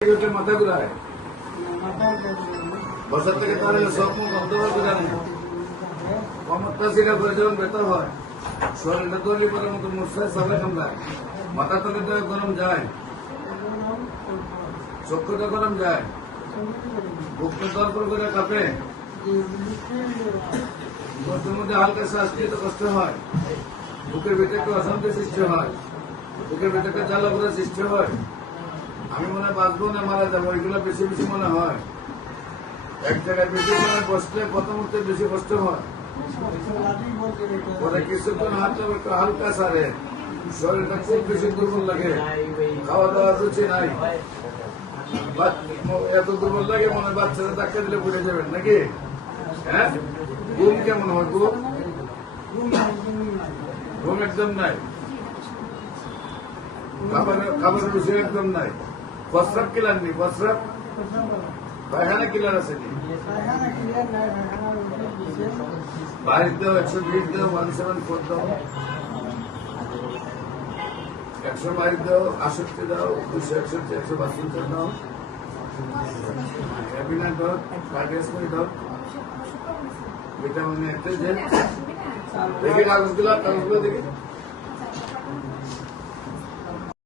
মাথা ঘুরায় বছর থেকে তার সব মুখ অন্ধকার করে জানে ক্ষমতা শিকার করে যখন বেতর হয় শরীরটা তৈরি করার মতো মশায় সবাই কামড়ায় মাথা তলে তো গরম যায় চক্ষুটা গরম যায় বুকটা তরপর করে কাঁপে কষ্টের মধ্যে হালকা শ্বাস নিতে কষ্ট হয় বুকের ভিতরে একটু অশান্তি সৃষ্টি হয় বুকের ভিতরে একটা জ্বালা করে সৃষ্টি হয় আমি মনে হয় বাঁচবো না মারা যাবো এগুলো বেশি বেশি মনে হয় এক জায়গায় বেশি মনে বসলে প্রথম মুহূর্তে বেশি কষ্ট হয় পরে কিছুক্ষণ হাতটা একটু হালকা সারে শরীরটা খুব বেশি দুর্বল লাগে খাওয়া দাওয়ার রুচি নাই এত দুর্বল লাগে মনে হয় বাচ্চারা ধাক্কা দিলে বুঝে যাবেন নাকি হ্যাঁ ঘুম কেমন হয় ঘুম একদম নাই খাবারের রুচি একদম নাই প্রস্রাব কিলার নি প্রস্রাব পায়খানা কিলার আছে নি বাইশ দাও 120 দাও 174 দাও 122 দাও 68 দাও 261 172 দাও হ্যাপিনাট দাও কার্ডিয়াসমি দাও ভিটামিন একটা দেখি কাগজগুলো দেখি